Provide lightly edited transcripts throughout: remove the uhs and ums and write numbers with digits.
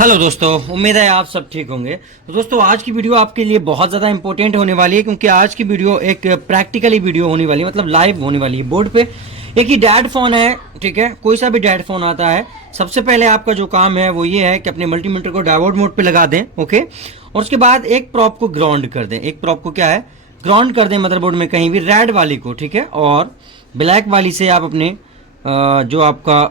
Hello दोस्तों, उम्मीद है आप सब ठीक होंगे। तो दोस्तों आज की वीडियो आपके लिए बहुत ज़्यादा इंपॉर्टेंट होने वाली है, क्योंकि आज की वीडियो एक प्रैक्टिकली वीडियो होने वाली है, मतलब लाइव होने वाली है। बोर्ड पे एक ही डैड फोन है, ठीक है, कोई सा भी डैड फोन आता है। सबसे पहले आपका जो काम है वो ये है कि अपने मल्टीमीटर को डायोड मोड पे लगा दें, ओके। और उसके बाद एक प्रॉप को ग्राउंड कर दें। एक प्रॉप को क्या है, ग्राउंड कर दें मदरबोर्ड में कहीं भी, रेड वाली को, ठीक है। और ब्लैक वाली से आप अपने जो आपका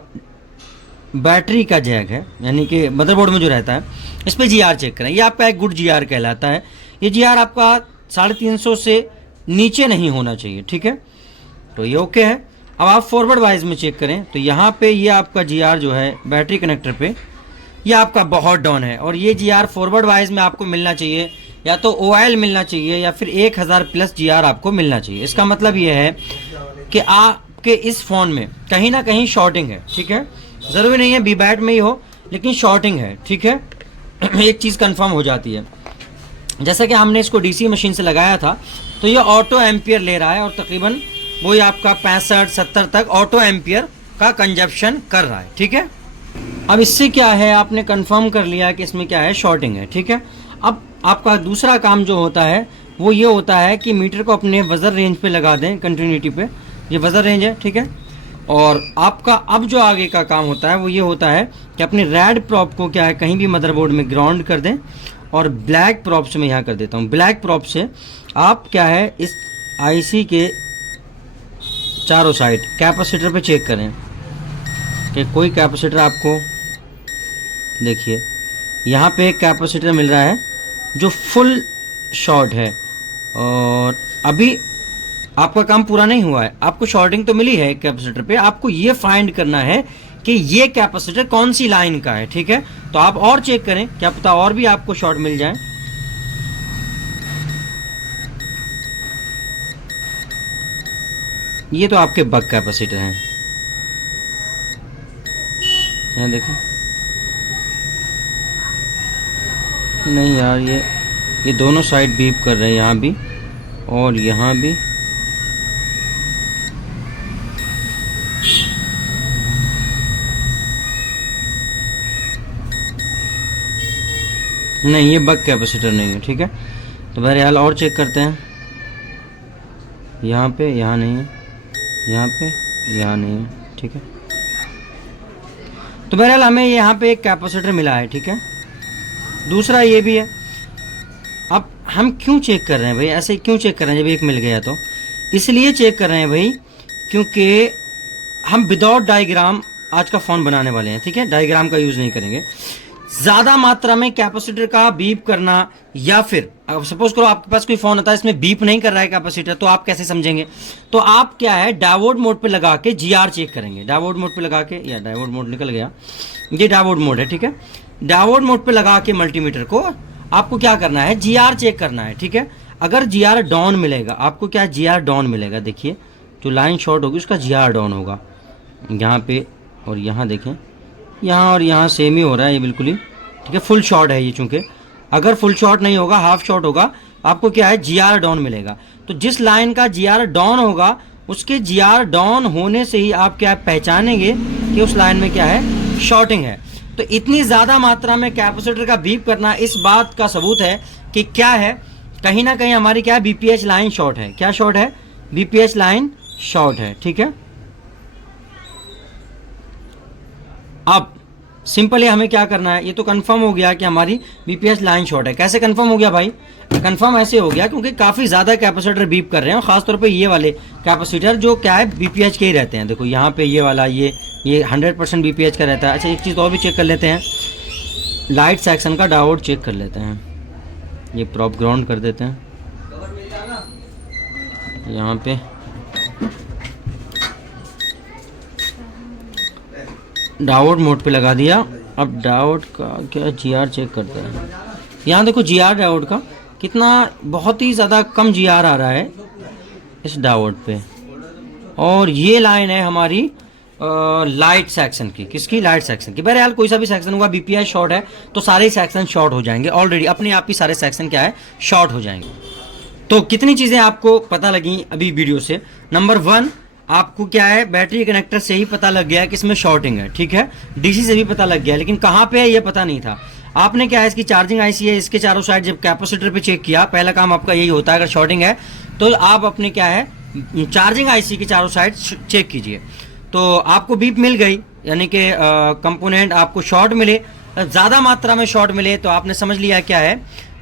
बैटरी का जैक है, यानी कि मदरबोर्ड में जो रहता है, इस पर जीआर चेक करें। ये आपका एक गुड जीआर कहलाता है। ये जीआर आपका 350 से नीचे नहीं होना चाहिए, ठीक है। तो ये ओके है। अब आप फॉरवर्ड वाइज में चेक करें तो यहाँ पे ये आपका जीआर जो है बैटरी कनेक्टर पे, ये आपका बहुत डाउन है। और ये जीआर फॉरवर्ड वाइज में आपको मिलना चाहिए, या तो ओआईएल मिलना चाहिए या फिर 1000 प्लस जीआर आपको मिलना चाहिए। इसका मतलब ये है कि आपके इस फ़ोन में कहीं ना कहीं शॉर्टिंग है, ठीक है। ज़रूरी नहीं है बी बैट में ही हो, लेकिन शॉर्टिंग है, ठीक है। एक चीज़ कंफर्म हो जाती है, जैसा कि हमने इसको डीसी मशीन से लगाया था तो ये ऑटो एम्पियर ले रहा है, और तकरीबन वही आपका 65-70 तक ऑटो एम्पियर का कंजप्शन कर रहा है, ठीक है। अब इससे क्या है, आपने कंफर्म कर लिया कि इसमें क्या है, शॉर्टिंग है, ठीक है। अब आपका दूसरा काम जो होता है वो ये होता है कि मीटर को अपने वज़र रेंज पे लगा दें, कंटिन्यूटी पे। ये वज़र रेंज है, ठीक है। और आपका अब जो आगे का काम होता है वो ये होता है कि अपने रेड प्रॉप को क्या है, कहीं भी मदरबोर्ड में ग्राउंड कर दें। और ब्लैक प्रॉप से मैं यहाँ कर देता हूँ, ब्लैक प्रॉप से आप क्या है, इस आईसी के चारों साइड कैपेसिटर पे चेक करें कि कोई कैपेसिटर आपको, देखिए यहाँ पे एक कैपेसिटर मिल रहा है जो फुल शॉर्ट है। और अभी आपका काम पूरा नहीं हुआ है, आपको शॉर्टिंग तो मिली है एक कैपेसिटर पे। आपको ये फाइंड करना है कि ये कैपेसिटर कौन सी लाइन का है, ठीक है। तो आप और चेक करें, क्या पता और भी आपको शॉर्ट मिल जाए। ये तो आपके बक कैपेसिटर हैं, यहाँ देखो। नहीं यार, ये दोनों साइड बीप कर रहे हैं, यहाँ भी और यहाँ भी। नहीं, ये बक कैपेसिटर नहीं है, ठीक है। तो बहरहाल और चेक करते हैं। यहाँ पे यहाँ नहीं है, यहाँ पे यहाँ नहीं है, ठीक है। तो बहरहाल हमें यहाँ पे एक कैपेसिटर मिला है, ठीक है। दूसरा ये भी है। अब हम क्यों चेक कर रहे हैं भाई, ऐसे क्यों चेक कर रहे हैं जब एक मिल गया? तो इसलिए चेक कर रहे हैं भाई क्योंकि हम विदाउट डायग्राम आज का फ़ोन बनाने वाले हैं, ठीक है। डायग्राम का यूज़ नहीं करेंगे। ज़्यादा मात्रा में कैपेसिटर का बीप करना, या फिर सपोज करो आपके पास कोई फ़ोन होता है इसमें बीप नहीं कर रहा है कैपेसिटर, तो आप कैसे समझेंगे? तो आप क्या है, डायोड मोड पे लगा के जीआर चेक करेंगे। डायोड मोड पे लगा के, या डायोड मोड निकल गया, ये डायोड मोड है, ठीक है। डायोड मोड पे लगा के मल्टीमीटर को आपको क्या करना है, जीआर चेक करना है, ठीक है। अगर जीआर डाउन मिलेगा, आपको क्या है, जीआर डाउन मिलेगा। देखिए जो लाइन शॉर्ट होगी उसका जीआर डाउन होगा, यहाँ पे और यहाँ देखें, यहाँ और यहाँ सेम ही हो रहा है ये बिल्कुल ही, ठीक है। फुल शॉर्ट है ये, चूंकि अगर फुल शॉर्ट नहीं होगा, हाफ शॉर्ट होगा, आपको क्या है, जीआर डाउन मिलेगा। तो जिस लाइन का जीआर डाउन होगा उसके जीआर डाउन होने से ही आप क्या पहचानेंगे कि उस लाइन में क्या है, शॉर्टिंग है। तो इतनी ज़्यादा मात्रा में कैपेसिटर का बीप करना इस बात का सबूत है कि क्या है, कहीं ना कहीं हमारी क्या है, बीपीएच लाइन शॉर्ट है। क्या शॉर्ट है? बीपीएच लाइन शॉर्ट है, ठीक है। अब सिंपली हमें क्या करना है, ये तो कंफर्म हो गया कि हमारी बीपीएच लाइन शॉर्ट है। कैसे कंफर्म हो गया भाई? कंफर्म ऐसे हो गया क्योंकि काफ़ी ज़्यादा कैपेसिटर बीप कर रहे हैं, खासतौर पे ये वाले कैपेसिटर जो क्या है, बीपीएच के ही रहते हैं। देखो यहाँ पे ये वाला, ये 100% बीपीएच का रहता है। अच्छा, एक चीज़ और भी चेक कर लेते हैं, लाइट सेक्शन का डायोड चेक कर लेते हैं। ये प्रॉप ग्राउंड कर देते हैं यहाँ पे। डायोड मोड पे लगा दिया। अब डायोड का क्या, जीआर चेक करते हैं। यहाँ देखो जीआर डायोड का कितना, बहुत ही ज़्यादा कम जीआर आ रहा है इस डायोड पे। और ये लाइन है हमारी लाइट सेक्शन की। किसकी? लाइट सेक्शन की। बहरहाल कोई सा भी सेक्शन होगा, बीपीआई शॉर्ट है तो सारे सेक्शन शॉर्ट हो जाएंगे। ऑलरेडी अपने आप ही सारे सेक्शन क्या है, शॉर्ट हो जाएंगे। तो कितनी चीज़ें आपको पता लगी अभी वीडियो से? नंबर 1, आपको क्या है, बैटरी कनेक्टर से ही पता लग गया है कि इसमें शॉर्टिंग है, ठीक है। डीसी से भी पता लग गया, लेकिन कहाँ पे है ये पता नहीं था। आपने क्या है, इसकी चार्जिंग आईसी है, इसके चारों साइड जब कैपेसिटर पे चेक किया, पहला काम आपका यही होता है अगर शॉर्टिंग है तो आप अपने क्या है चार्जिंग आईसी के चारों साइड चेक कीजिए। तो आपको बीप मिल गई, यानी कि कंपोनेंट आपको शॉर्ट मिले, ज़्यादा मात्रा में शॉर्ट मिले, तो आपने समझ लिया क्या है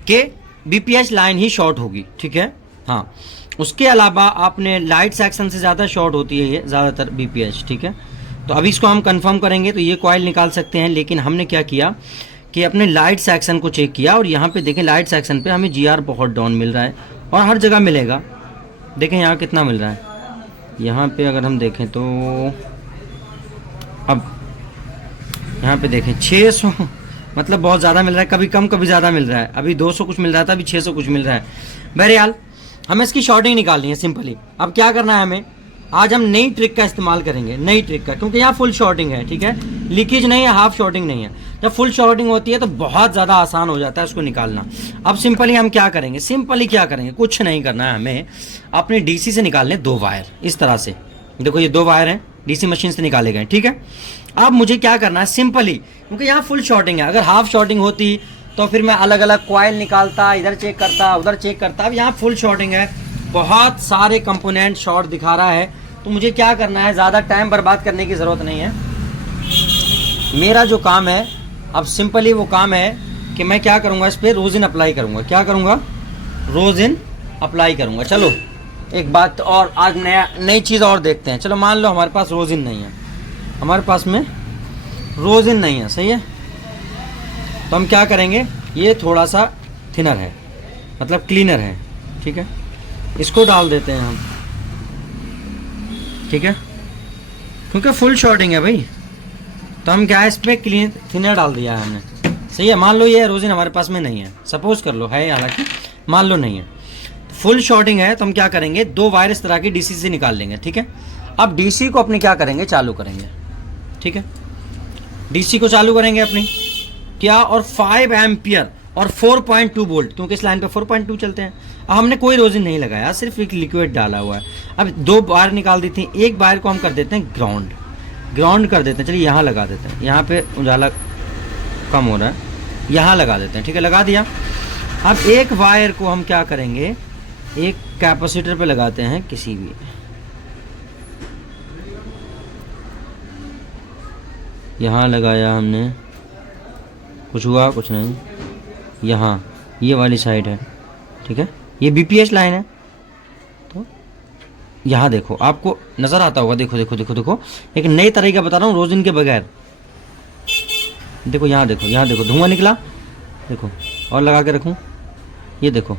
कि बीपीएच लाइन ही शॉर्ट होगी, ठीक है। हाँ, उसके अलावा आपने लाइट सेक्शन से ज़्यादा शॉर्ट होती है ये ज़्यादातर बीपीएच, ठीक है। तो अभी इसको हम कंफर्म करेंगे, तो ये कॉइल निकाल सकते हैं, लेकिन हमने क्या किया कि अपने लाइट सेक्शन को चेक किया, और यहाँ पे देखें लाइट सेक्शन पे हमें जीआर बहुत डाउन मिल रहा है, और हर जगह मिलेगा। देखें यहाँ कितना मिल रहा है, यहाँ पे अगर हम देखें तो अब यहाँ पे देखें 600, मतलब बहुत ज़्यादा मिल रहा है, कभी कम कभी ज़्यादा मिल रहा है। अभी 200 कुछ मिल रहा था, अभी 600 कुछ मिल रहा है। बहरहाल हमें इसकी शॉर्टिंग निकालनी है सिंपली। अब क्या करना है हमें, आज हम नई ट्रिक का इस्तेमाल करेंगे, नई ट्रिक का, क्योंकि यहाँ फुल शॉर्टिंग है, ठीक है, लीकेज नहीं है, हाफ शॉर्टिंग नहीं है। जब फुल शॉर्टिंग होती है तो बहुत ज़्यादा आसान हो जाता है उसको निकालना। अब सिंपली हम क्या करेंगे, सिंपली क्या करेंगे, कुछ नहीं करना है, हमें अपने डीसी से निकालने 2 वायर इस तरह से। देखो ये 2 वायर हैं, डीसी मशीन से निकाले गए, ठीक है। अब मुझे क्या करना है सिंपली, क्योंकि यहाँ फुल शॉर्टिंग है, अगर हाफ शॉर्टिंग होती तो फिर मैं अलग अलग कॉइल निकालता, इधर चेक करता, उधर चेक करता। अब यहाँ फुल शॉर्टिंग है, बहुत सारे कंपोनेंट शॉर्ट दिखा रहा है, तो मुझे क्या करना है, ज़्यादा टाइम बर्बाद करने की ज़रूरत नहीं है। मेरा जो काम है अब सिंपली वो काम है कि मैं क्या करूँगा, इस पर रोजिन अप्लाई करूँगा। क्या करूँगा, रोजिन अप्लाई करूँगा। चलो एक बात और, आज नई चीज़ और देखते हैं। चलो मान लो हमारे पास रोजिन नहीं है, हमारे पास में रोजिन नहीं है, सही है, तो हम क्या करेंगे, ये थोड़ा सा थिनर है, मतलब क्लीनर है, ठीक है, इसको डाल देते हैं हम, ठीक है, क्योंकि फुल शॉर्टिंग है भाई, तो हम क्या है इस पर क्लीन थिनर डाल दिया है हमने, सही है। मान लो ये रोजिन हमारे पास में नहीं है, सपोज कर लो है, हालांकि मान लो नहीं है, फुल शॉर्टिंग है, तो हम क्या करेंगे, 2 वायर इस तरह की डीसी से निकाल लेंगे, ठीक है। अब डीसी को अपने क्या करेंगे, चालू करेंगे, ठीक है, डीसी को चालू करेंगे अपनी क्या, और 5 एम्पियर और 4.2 वोल्ट, क्योंकि इस लाइन पे 4.2 चलते हैं। अब हमने कोई रोजिन नहीं लगाया, सिर्फ एक लिक्विड डाला हुआ है। अब 2 वायर निकाल दी थी, एक वायर को हम कर देते हैं ग्राउंड, ग्राउंड कर देते हैं। चलिए यहाँ लगा देते हैं, यहाँ पे उजाला कम हो रहा है, यहाँ लगा देते हैं, ठीक है, लगा दिया। अब एक वायर को हम क्या करेंगे, एक कैपेसिटर पे लगाते हैं किसी भी, यहाँ लगाया हमने, कुछ हुआ कुछ नहीं, यहाँ ये वाली साइड है, ठीक है, ये बीपीएच लाइन है। तो यहाँ देखो, आपको नज़र आता होगा, देखो देखो देखो देखो, एक नई तरीका बता रहा हूँ रोजिन के बगैर। देखो यहाँ देखो, यहाँ देखो धुआं निकला, देखो, और लगा के रखूँ, ये देखो,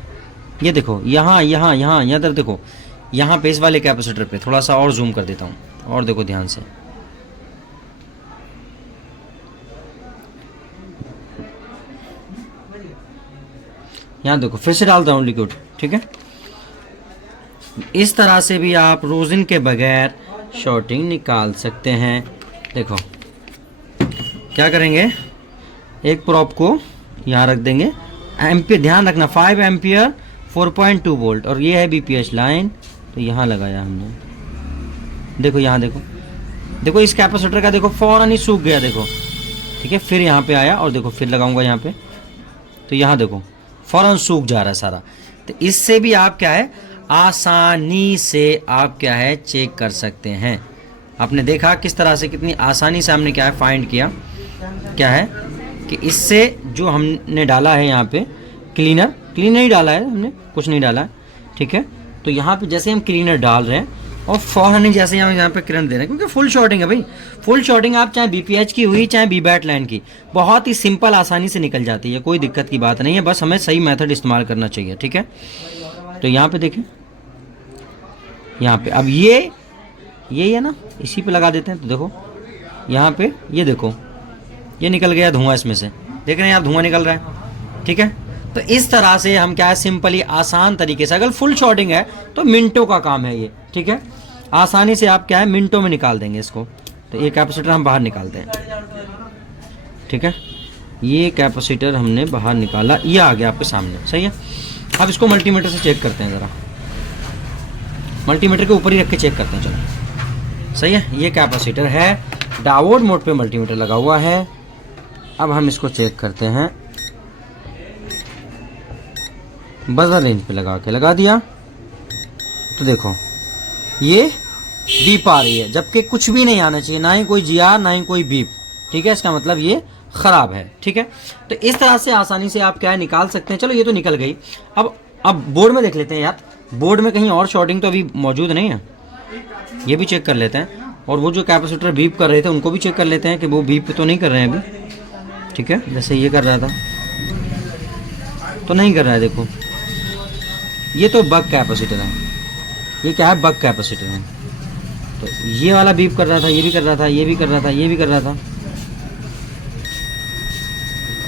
ये देखो, यहाँ यहाँ यहाँ यहाँ तरफ देखो, यहाँ पे इस वाले कैपेसिटर पे थोड़ा सा और जूम कर देता हूँ, और देखो ध्यान से, यहाँ देखो, फिर से डालता हूँ लिक्विड, ठीक है। इस तरह से भी आप रोजिन के बगैर शॉर्टिंग निकाल सकते हैं। देखो क्या करेंगे, एक प्रॉप को यहाँ रख देंगे, एम्पियर ध्यान रखना, 5 एम्पियर 4.2 वोल्ट, और ये है बीपीएच लाइन, तो यहाँ लगाया हमने। देखो यहाँ देखो, देखो इस कैपेसिटर का देखो फौरन ही सूख गया, देखो, ठीक है। फिर यहाँ पे आया, और देखो फिर लगाऊंगा यहाँ पे, तो यहाँ देखो फौरन सूख जा रहा है सारा। तो इससे भी आप क्या है, आसानी से आप क्या है चेक कर सकते हैं। आपने देखा किस तरह से, कितनी आसानी से हमने क्या है फाइंड किया, क्या है कि इससे जो हमने डाला है यहाँ पे क्लीनर, क्लीनर ही डाला है हमने, कुछ नहीं डाला है, ठीक है। तो यहाँ पे जैसे हम क्लीनर डाल रहे हैं, और फौरन ही जैसे हम यहाँ पे करंट दे रहे हैं, क्योंकि फुल शॉर्टिंग है भाई, फुल शॉर्टिंग आप चाहे बीपीएच की हुई चाहे बीबैट लाइन की, बहुत ही सिंपल आसानी से निकल जाती है, कोई दिक्कत की बात नहीं है, बस हमें सही मेथड इस्तेमाल करना चाहिए, ठीक है। तो यहाँ पे देखें, यहाँ पे अब ये है ना, इसी पे लगा देते हैं, तो देखो यहाँ पे ये देखो, ये निकल गया धुआं इसमें से, देख रहे हैं आप, धुआं निकल रहा है, ठीक है। तो इस तरह से हम क्या है सिंपली आसान तरीके से, अगर फुल शॉर्टिंग है तो मिनटों का काम है ये, ठीक है, आसानी से आप क्या है मिनटों में निकाल देंगे इसको। तो ये कैपेसिटर हम बाहर निकालते हैं, ठीक है, ये कैपेसिटर हमने बाहर निकाला, ये आ गया आपके सामने, सही है। अब इसको मल्टीमीटर से चेक करते हैं, ज़रा मल्टीमीटर के ऊपर ही रख के चेक करते हैं, चलो सही है। ये कैपेसिटर है, डायोड मोड पे मल्टीमीटर लगा हुआ है, अब हम इसको चेक करते हैं, बजर रेंज पे लगा दिया तो देखो ये बीप आ रही है, जबकि कुछ भी नहीं आना चाहिए, ना ही कोई GR ना ही कोई बीप। ठीक है, इसका मतलब ये ख़राब है। ठीक है, तो इस तरह से आसानी से आप क्या है निकाल सकते हैं। चलो ये तो निकल गई। अब बोर्ड में देख लेते हैं यार, बोर्ड में कहीं और शॉर्टिंग तो अभी मौजूद नहीं है, ये भी चेक कर लेते हैं। और वो जो कैपेसिटर बीप कर रहे थे उनको भी चेक कर लेते हैं कि वो बीप तो नहीं कर रहे हैं अभी। ठीक है, जैसे ये कर रहा था तो नहीं कर रहा है, देखो ये तो बक कैपेसिटर है, ये क्या है, बक कैपेसिटर है। तो ये वाला बीप कर रहा था, ये भी कर रहा था, ये भी कर रहा था, ये भी कर रहा था।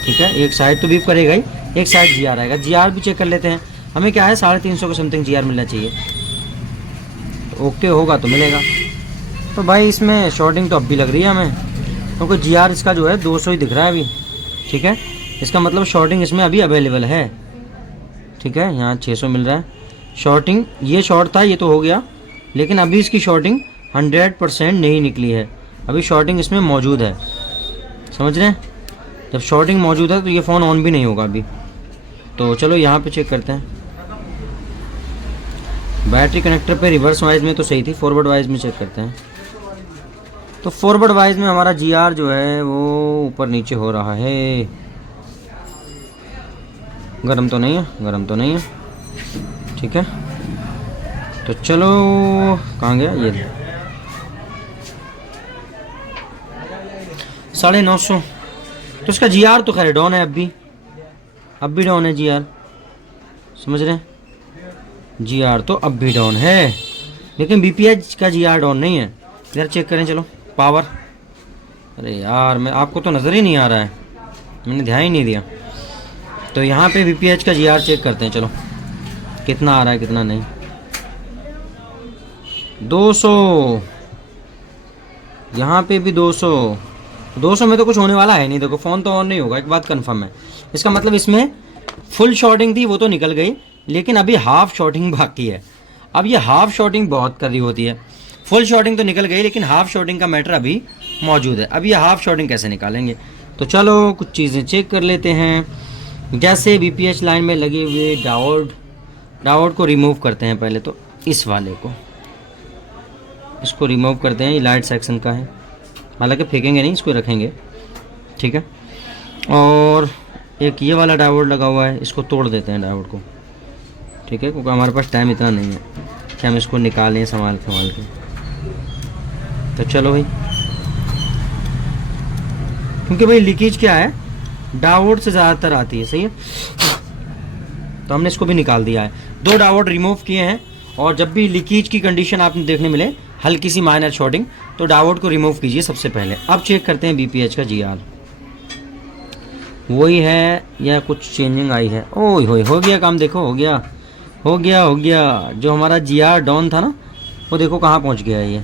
ठीक है, एक साइड तो बीप करेगा ही, एक साइड GR आएगा। GR भी चेक कर लेते हैं, हमें क्या है 350 के समथिंग GR मिलना चाहिए, तो ओके होगा तो मिलेगा। तो भाई इसमें शॉर्टिंग तो अब भी लग रही है हमें, क्योंकि GR इसका जो है 200 ही दिख रहा है अभी। ठीक है, इसका मतलब शॉर्टिंग इसमें अभी अवेलेबल है। ठीक है, यहाँ 600 मिल रहा है शॉर्टिंग, ये शॉर्ट था ये तो हो गया, लेकिन अभी इसकी शॉर्टिंग 100% नहीं निकली है, अभी शॉर्टिंग इसमें मौजूद है, समझ रहे हैं। जब शॉर्टिंग मौजूद है तो ये फ़ोन ऑन भी नहीं होगा अभी। तो चलो यहाँ पे चेक करते हैं, बैटरी कनेक्टर पे रिवर्स वाइज में तो सही थी, फॉरवर्ड वाइज में चेक करते हैं। तो फॉरवर्ड वाइज में हमारा GR जो है वो ऊपर नीचे हो रहा है, गरम तो नहीं है, गरम तो नहीं है। ठीक है, तो चलो कहाँ गया ये 950। तो इसका GR तो खैर डाउन है, अब भी डाउन है GR, समझ रहे हैं। GR तो अब भी डाउन है, लेकिन BPH का GR डाउन नहीं है। इधर चेक करें, चलो पावर, अरे यार मैं आपको तो नज़र ही नहीं आ रहा है, मैंने ध्यान ही नहीं दिया। तो यहाँ पे BPH का GR चेक करते हैं, चलो कितना आ रहा है कितना नहीं। 200, यहाँ पे भी 200 में तो कुछ होने वाला है नहीं। देखो फ़ोन तो ऑन नहीं होगा, एक बात कंफर्म है। इसका मतलब इसमें फुल शॉर्टिंग थी वो तो निकल गई, लेकिन अभी हाफ शॉर्टिंग बाकी है। अब ये हाफ शॉर्टिंग बहुत कर रही होती है, फुल शॉर्टिंग तो निकल गई लेकिन हाफ शॉर्टिंग का मैटर अभी मौजूद है। अब ये हाफ शॉर्टिंग कैसे निकालेंगे, तो चलो कुछ चीज़ें चेक कर लेते हैं। जैसे BPH लाइन में लगे हुए डायोड को रिमूव करते हैं पहले, तो इस वाले को इसको रिमूव करते हैं, ये लाइट सेक्शन का है, हालांकि फेंकेंगे नहीं, इसको रखेंगे। ठीक है, और एक ये वाला डायोड लगा हुआ है, इसको तोड़ देते हैं डायोड को। ठीक है, क्योंकि हमारे पास टाइम इतना नहीं है कि हम इसको निकालें संभाल के। तो चलो भाई, क्योंकि भाई लीकेज क्या है डायोड से ज़्यादातर आती है, सही है। तो हमने इसको भी निकाल दिया है, 2 डायोड रिमूव किए हैं। और जब भी लीकेज की कंडीशन आपने देखने मिले, हल्की सी माइनर शॉर्टिंग, तो डायोड को रिमूव कीजिए सबसे पहले। अब चेक करते हैं BPH का GR वही है या कुछ चेंजिंग आई है। ओह हो गया काम, देखो हो गया। जो हमारा GR डाउन था ना, वो देखो कहाँ पहुँच गया है। ये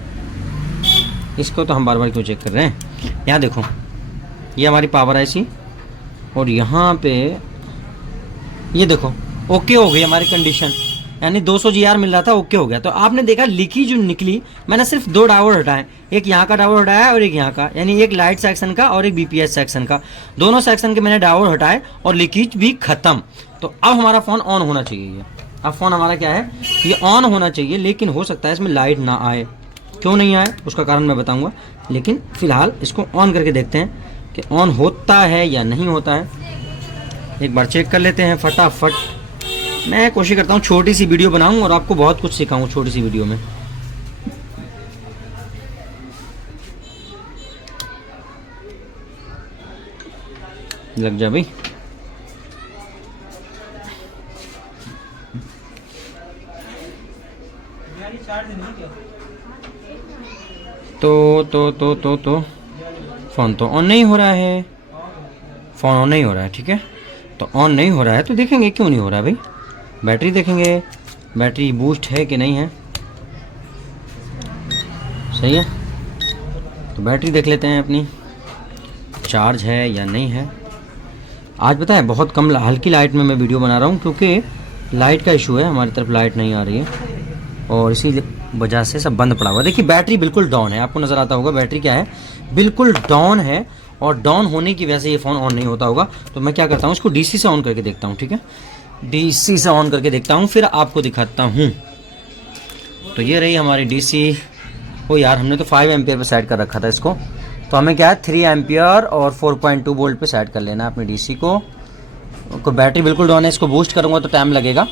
इसको तो हम बार बार क्यों चेक कर रहे हैं। यहाँ देखो, ये हमारी पावर IC, और यहाँ पे ये देखो ओके हो गई हमारी कंडीशन, यानी 200 GR मिल रहा था, ओके हो गया। तो आपने देखा लीकेज जो निकली, मैंने सिर्फ 2 डायोड हटाए, एक यहाँ का डायोड हटाया और एक यहाँ का, यानी एक लाइट सेक्शन का और एक BPH सेक्शन का। दोनों सेक्शन के मैंने डायोड हटाए और लीकेज भी खत्म। तो अब हमारा फ़ोन ऑन होना चाहिए। अब फ़ोन हमारा क्या है, ये ऑन होना चाहिए, लेकिन हो सकता है इसमें लाइट ना आए। क्यों नहीं आए उसका कारण मैं बताऊँगा, लेकिन फ़िलहाल इसको ऑन करके देखते हैं कि ऑन होता है या नहीं होता है। एक बार चेक कर लेते हैं फटाफट। मैं कोशिश करता हूँ छोटी सी वीडियो बनाऊँ और आपको बहुत कुछ सिखाऊँ छोटी सी वीडियो में। लग जा भाई। तो फ़ोन तो ऑन नहीं हो रहा है, फ़ोन ऑन नहीं हो रहा है। ठीक है, तो ऑन नहीं हो रहा है तो देखेंगे क्यों नहीं हो रहा है भाई। बैटरी देखेंगे, बैटरी बूस्ट है कि नहीं है, सही है। तो बैटरी देख लेते हैं अपनी, चार्ज है या नहीं है। आज पता है बहुत कम हल्की लाइट में मैं वीडियो बना रहा हूँ, क्योंकि लाइट का इशू है, हमारी तरफ लाइट नहीं आ रही है और इसी वजह से सब बंद पड़ा हुआ है। देखिए बैटरी बिल्कुल डाउन है, आपको नज़र आता होगा बैटरी क्या है, बिल्कुल डाउन है। और डाउन होने की वजह से ये फ़ोन ऑन नहीं होता होगा। तो मैं क्या करता हूँ, इसको डीसी से ऑन करके देखता हूँ, ठीक है, डीसी से ऑन करके देखता हूँ, फिर आपको दिखाता हूँ। तो ये रही हमारी डीसी। ओ यार, हमने तो 5 एम्पियर पे सेट कर रखा था इसको, तो हमें क्या है 3 एम्पियर और 4.2 वोल्ट पे सेट कर लेना है अपनी डीसी को। बैटरी बिल्कुल डाउन है, इसको बूस्ट करूँगा तो टाइम लगेगा।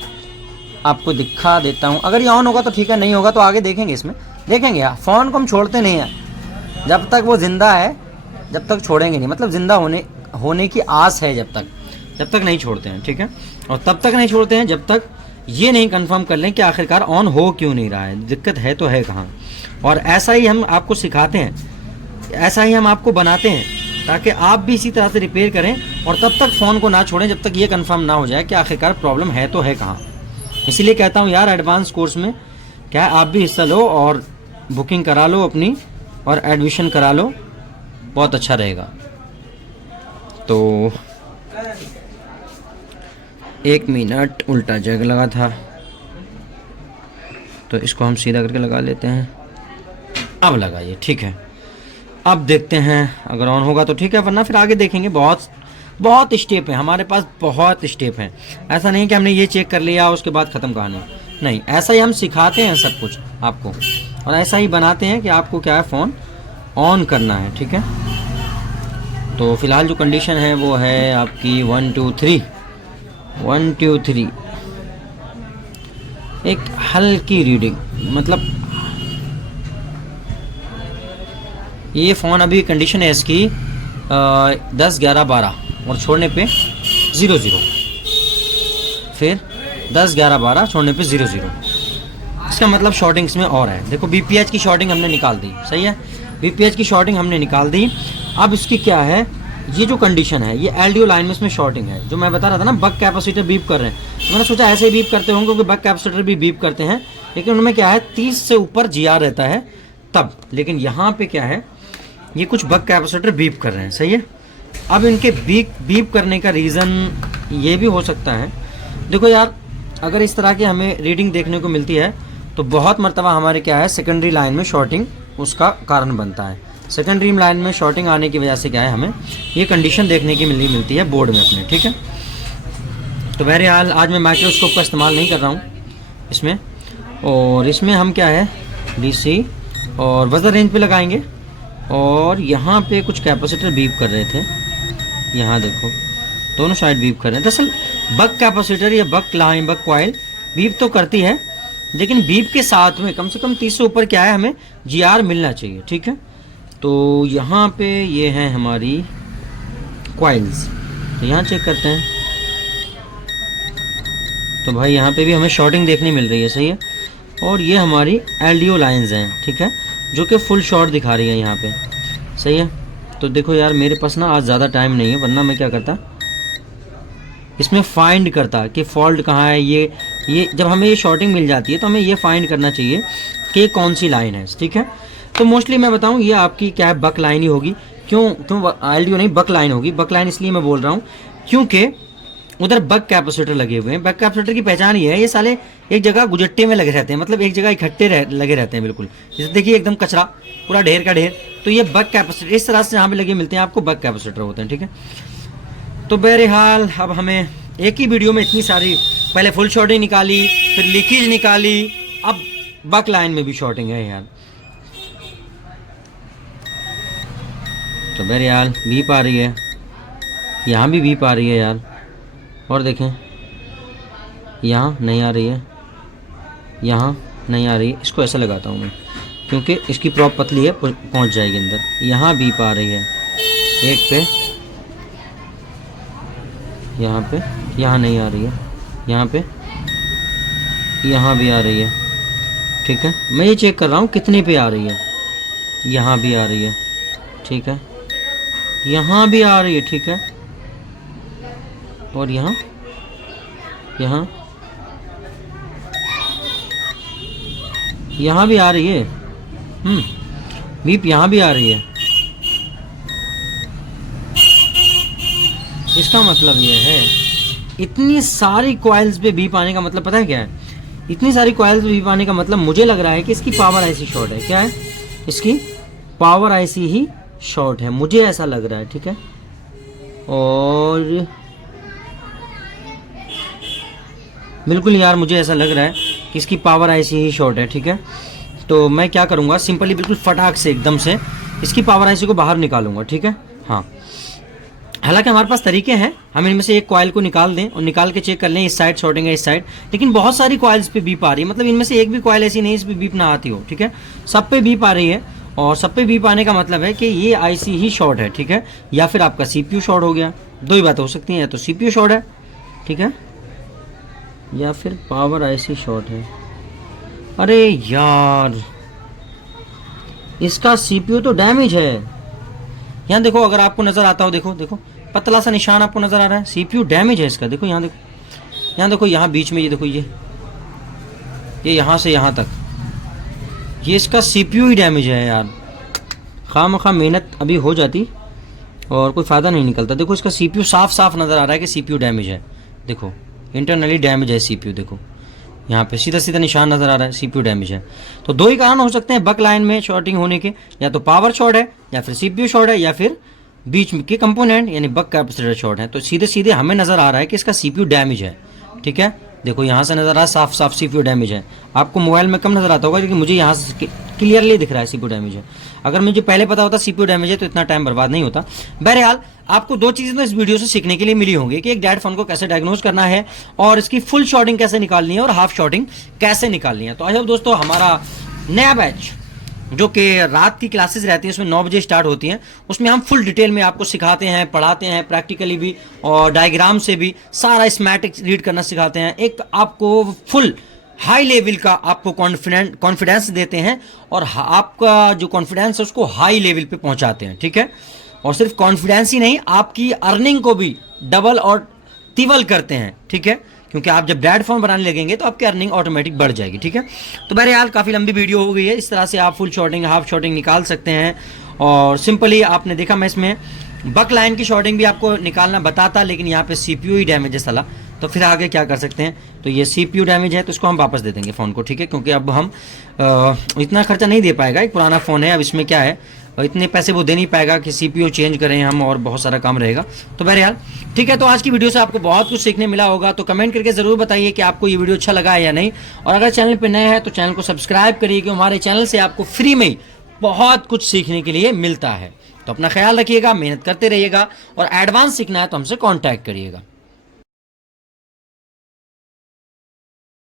आपको दिखा देता हूँ, अगर ये ऑन होगा तो ठीक है, नहीं होगा तो आगे देखेंगे। इसमें देखेंगे यार, फ़ोन को हम छोड़ते नहीं हैं जब तक वो ज़िंदा है, जब तक छोड़ेंगे नहीं, मतलब ज़िंदा होने की आस है जब तक नहीं छोड़ते हैं, ठीक है। और तब तक नहीं छोड़ते हैं जब तक ये नहीं कंफर्म कर लें कि आखिरकार ऑन हो क्यों नहीं रहा है, दिक्कत है तो है कहाँ। और ऐसा ही हम आपको सिखाते हैं, ऐसा ही हम आपको बनाते हैं, ताकि आप भी इसी तरह से रिपेयर करें और तब तक फ़ोन को ना छोड़ें जब तक ये कंफर्म ना हो जाए कि आखिरकार प्रॉब्लम है तो है कहाँ। इसीलिए कहता हूँ यार, एडवांस कोर्स में क्या है, आप भी हिस्सा लो और बुकिंग करा लो अपनी और एडमिशन करा लो, बहुत अच्छा रहेगा। तो 1 मिनट, उल्टा जग लगा था, तो इसको हम सीधा करके लगा लेते हैं। अब लगाइए, ठीक है। अब देखते हैं अगर ऑन होगा तो ठीक है, वरना फिर आगे देखेंगे। बहुत स्टेप है हमारे पास, बहुत स्टेप हैं। ऐसा नहीं कि हमने ये चेक कर लिया उसके बाद ख़त्म कहानी, नहीं, ऐसा ही हम सिखाते हैं सब कुछ आपको, और ऐसा ही बनाते हैं कि आपको क्या है, फ़ोन ऑन करना है, ठीक है। तो फ़िलहाल जो कंडीशन है वो है आपकी 1 2 3 1 2 3, एक हल्की रीडिंग, मतलब ये फ़ोन अभी कंडीशन है इसकी 10 11 12 और छोड़ने पे 0 0, फिर 10 11 12 छोड़ने पे 0 0। इसका मतलब शॉर्टिंग इसमें और है। देखो बीपीएच की शॉर्टिंग हमने निकाल दी, सही है, बीपीएच की शॉर्टिंग हमने निकाल दी। अब इसकी क्या है, ये जो कंडीशन है, ये एलडीओ लाइन में इसमें शॉर्टिंग है। जो मैं बता रहा था ना, बक कैपेसिटर बीप कर रहे हैं, तो मैंने सोचा ऐसे ही बीप करते होंगे, क्योंकि बक कैपेसिटर भी बीप करते हैं, लेकिन उनमें क्या है 30 से ऊपर जीआर रहता है तब। लेकिन यहाँ पे क्या है, ये कुछ बक कैपेसिटर बीप कर रहे हैं, सही है। अब इनके बीप करने का रीज़न ये भी हो सकता है, देखो यार, अगर इस तरह की हमें रीडिंग देखने को मिलती है तो बहुत मरतबा हमारे क्या है, सेकेंडरी लाइन में शॉर्टिंग उसका कारण बनता है। सेकेंडरी लाइन में शॉर्टिंग आने की वजह से क्या है, हमें ये कंडीशन देखने की मिलती है बोर्ड में अपने, ठीक है। तो बहरहाल आज मैं माइक्रोस्कोप का इस्तेमाल नहीं कर रहा हूँ इसमें, और इसमें हम क्या है डीसी और बजर रेंज पे लगाएंगे। और यहाँ पे कुछ कैपेसिटर बीप कर रहे थे, यहाँ देखो दोनों साइड बीप कर रहे हैं। दरअसल बक कैपेसिटर या बक लाइन, बक कॉइल बीप तो करती है, लेकिन बीप के साथ में कम से कम 30 से ऊपर क्या है, हमें जीआर मिलना चाहिए, ठीक है। तो यहाँ पे ये हैं हमारी कॉइल्स, तो यहाँ चेक करते हैं। तो भाई यहाँ पे भी हमें शॉर्टिंग देखने मिल रही है, सही है। और ये हमारी एलडीओ लाइंस हैं, ठीक है, जो कि फुल शॉर्ट दिखा रही है यहाँ पे, सही है। तो देखो यार, मेरे पास ना आज ज़्यादा टाइम नहीं है, वरना मैं क्या करता, इसमें फाइंड करता कि फॉल्ट कहाँ है। ये जब हमें ये शॉर्टिंग मिल जाती है तो हमें ये फाइंड करना चाहिए कि कौन सी लाइन है, ठीक है। तो मोस्टली मैं बताऊँ, ये आपकी क्या है, बक लाइन ही होगी। क्यों एलडीओ नहीं, बक लाइन होगी। बक लाइन इसलिए मैं बोल रहा हूँ क्योंकि उधर बक कैपेसिटर लगे हुए हैं। बक कैपेसिटर की पहचान ये है, ये साले एक जगह गुजट्टे में लगे रहते हैं, मतलब एक जगह इकट्ठे लगे रहते हैं बिल्कुल। जैसे देखिए एकदम कचरा, पूरा ढेर का ढेर। तो ये बक कैपेसिटर इस तरह से जहाँ पे लगे मिलते हैं आपको, बक कैपेसिटर होते हैं, ठीक है। तो बहरहाल अब हमें एक ही वीडियो में इतनी सारी, पहले फुल शॉर्टिंग निकाली, फिर लीकेज निकाली, अब बक लाइन में भी शॉर्टिंग है यार। तो बहरहाल बीप आ रही है, यहाँ भी बीप आ रही है यार। और देखें, यहाँ नहीं आ रही है, यहाँ नहीं आ रही है। इसको ऐसा लगाता हूँ मैं, क्योंकि इसकी प्रॉप पतली है, पहुँच जाएगी अंदर। यहाँ बीप आ रही है एक पे, यहाँ पे, यहाँ नहीं आ रही है, यहाँ पे, यहाँ भी आ रही है, ठीक है। मैं ये चेक कर रहा हूँ कितने पे आ रही है। यहाँ भी आ रही है, ठीक है, यहाँ भी आ रही है, ठीक है। और यहाँ भी आ रही है, बीप यहाँ भी आ रही है। इसका मतलब ये है, इतनी सारी कॉइल्स पे बीप आने का मतलब पता है क्या है? इतनी सारी कॉइल्स पे बीप आने का मतलब मुझे लग रहा है कि इसकी पावर आईसी शॉर्ट है। क्या है? इसकी पावर आईसी ही शॉर्ट है, मुझे ऐसा लग रहा है, ठीक है। और बिल्कुल यार मुझे ऐसा लग रहा है कि इसकी पावर आईसी ही शॉर्ट है, ठीक है। तो मैं क्या करूँगा, सिंपली बिल्कुल फटाक से एकदम से इसकी पावर आईसी को बाहर निकालूंगा, ठीक है। हाँ, हालांकि हमारे पास तरीके हैं, हम इनमें से एक कॉइल को निकाल दें और निकाल के चेक कर लें इस साइड शॉर्टिंग है इस साइड, लेकिन बहुत सारी कॉइल्स पे बीप आ रही है, मतलब इनमें से एक भी कॉइल ऐसी नहीं इस पे बीप ना आती हो, ठीक है। सब पे बीप आ रही है और सब पे बीप आने का मतलब है कि ये आईसी ही शॉर्ट है, ठीक है। या फिर आपका सीपीयू शॉर्ट हो गया, दो ही बातें हो सकती हैं, या तो सीपीयू शॉर्ट है, ठीक है, या फिर पावर आईसी शॉर्ट है। अरे यार इसका सीपीयू तो डैमेज है। यहाँ देखो, अगर आपको नज़र आता हो, देखो देखो पतला सा निशान आपको नज़र आ रहा है, सीपीयू डैमेज है इसका। देखो यहाँ देखो, यहाँ देखो, यहाँ बीच में ये देखो, ये यहाँ से यहाँ तक ये इसका सीपीयू ही डैमेज है यार। खामखा मेहनत अभी हो जाती और कोई फ़ायदा नहीं निकलता। देखो इसका सीपीयू साफ साफ नज़र आ रहा है कि सीपीयू डैमेज है। देखो इंटरनली डैमेज है सीपीयू, देखो यहाँ पे सीधा सीधा निशान नज़र आ रहा है, सीपीयू डैमेज है। तो दो ही कारण हो सकते हैं बक लाइन में शॉर्टिंग होने के, या तो पावर शॉर्ट है, या फिर सीपीयू शॉर्ट है, या फिर बीच के कंपोनेंट यानी बक कैपेसिटर शॉर्ट है। तो सीधे सीधे हमें नज़र आ रहा है कि इसका सीपीयू डैमेज है, ठीक है। देखो यहाँ से नज़र आ रहा है साफ साफ सीपीयू डैमेज है। आपको मोबाइल में कम नज़र आता होगा, लेकिन मुझे यहाँ से क्लियरली दिख रहा है सीपीयू डैमेज है। अगर मुझे पहले पता होता सीपीयू डैमेज है तो इतना टाइम बर्बाद नहीं होता। बहरहाल आपको दो चीज़ें तो इस वीडियो से सीखने के लिए मिली होंगी कि एक डेड फोन को कैसे डायग्नोज करना है और इसकी फुल शॉर्टिंग कैसे निकालनी है और हाफ शॉर्टिंग कैसे निकालनी है। तो आई होप दोस्तों हमारा नया बैच जो कि रात की क्लासेस रहती हैं, उसमें 9 बजे स्टार्ट होती हैं, उसमें हम फुल डिटेल में आपको सिखाते हैं, पढ़ाते हैं, प्रैक्टिकली भी और डायग्राम से भी सारा स्कीमेटिक रीड करना सिखाते हैं। एक आपको फुल हाई लेवल का आपको कॉन्फिडेंस देते हैं और आपका जो कॉन्फिडेंस है उसको हाई लेवल पे पहुंचाते हैं, ठीक है। और सिर्फ कॉन्फिडेंस ही नहीं, आपकी अर्निंग को भी डबल और तिबल करते हैं, ठीक है, क्योंकि आप जब डैड फोन बनाने लगेंगे तो आपकी अर्निंग ऑटोमेटिक बढ़ जाएगी, ठीक है। तो बहरहाल काफ़ी लंबी वीडियो हो गई है, इस तरह से आप फुल शॉर्टिंग हाफ शॉर्टिंग निकाल सकते हैं। और सिंपली आपने देखा मैं इसमें बक लाइन की शॉर्टिंग भी आपको निकालना बताता, लेकिन यहाँ पे सीपीयू ही डैमेज है साला। तो फिर आगे क्या कर सकते हैं, तो ये सीपीयू डैमेज है तो इसको हम वापस दे देंगे फ़ोन को, ठीक है, क्योंकि अब हम इतना खर्चा नहीं दे पाएगा, एक पुराना फ़ोन है, अब इसमें क्या है इतने पैसे वो दे नहीं पाएगा कि सीपीयू चेंज करें हम, और बहुत सारा काम रहेगा। तो बहरहाल ठीक है, तो आज की वीडियो से आपको बहुत कुछ सीखने मिला होगा। तो कमेंट करके ज़रूर बताइए कि आपको ये वीडियो अच्छा लगा है या नहीं, और अगर चैनल पर नए हैं तो चैनल को सब्सक्राइब करिए, क्योंकि हमारे चैनल से आपको फ्री में ही बहुत कुछ सीखने के लिए मिलता है। तो अपना ख्याल रखिएगा, मेहनत करते रहिएगा, और एडवांस सीखना है तो हमसे कॉन्टैक्ट करिएगा।